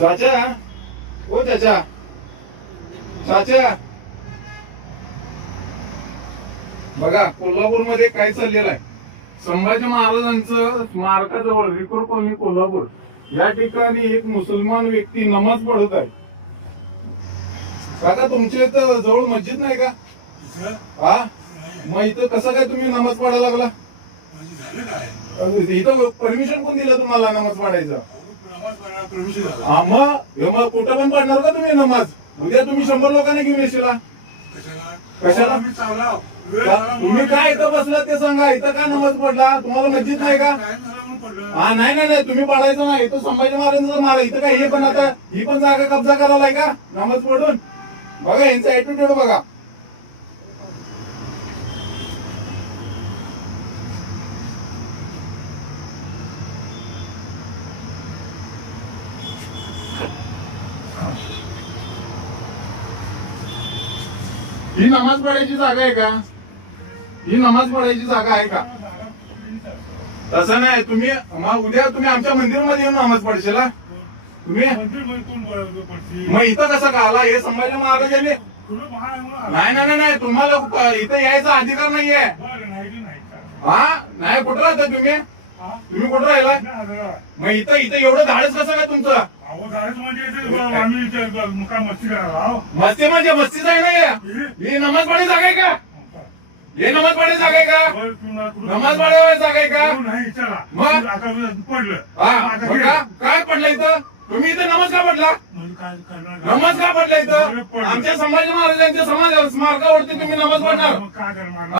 चाचा ओ चाचा चाचा बघा कोल्हापूरमध्ये काय चाललेलं आहे? संभाजी महाराजांचं स्मारकाजवळ विकोर कॉलनी कोल्हापूर. या ठिकाणी एक मुसलमान व्यक्ती नमाज पडत आहे. काका तुमच्या इथं जवळ मस्जिद नाही का? हा? मग इथं कसं काय तुम्ही नमाज पडायला लागला? इथं परमिशन कोण दिलं तुम्हाला नमाज पडायचं हा मग? हे मग कुठं पण पडणार का तुम्ही नमाज? उद्या तुम्ही शंभर लोकांना घेऊन येशील. कशाला? तुम्ही काय इथं बसला ते सांगा. इथं का नमाज पडला? तुम्हाला मस्जिद नाही का? हा नाही नाही नाही. तुम्ही पडायचं नाही. इथं संभाजी महाराजांचं मारा इथं काय? हे पण आता ही पण जागा कब्जा करायला का? नमाज पडून. बघा यांचा ऍटिट्यूड बघा. ही नमाज पडायची जागा आहे का? ही नमाज पडायची जागा आहे का? तसं नाही तुम्ही मग उद्या तुम्ही आमच्या मंदिरमध्ये येऊन नमाज पडशील तुम्ही? मग इथं कसं का आला? हे संभाजी महाराजांनी? तुला नाही नाही नाही, नाही तुम्हाला इथं यायचा अधिकार नाहीये. नाही हा? नाही कुठं राहता तुम्ही? तुम्ही कुठं राहिला? मग इथं इथं एवढं धाडस कसं काय तुमचं? म्हणजे मस्ती. मस्ती म्हणजे मस्तीच आहे ना हे? नमाज पडायची जागा आहे का? हे नमाज पडायची जागा आहे का नमाज पडायची जागा आहे का? नाही चला. मग? पडलं. काय पडलं इथं? तुम्ही इथं नमाज का पडला? नमाज का पडला इथं. आमच्या संभाजी महाराजांच्या समाज स्मारकावरती तुम्ही नमाज पडणार.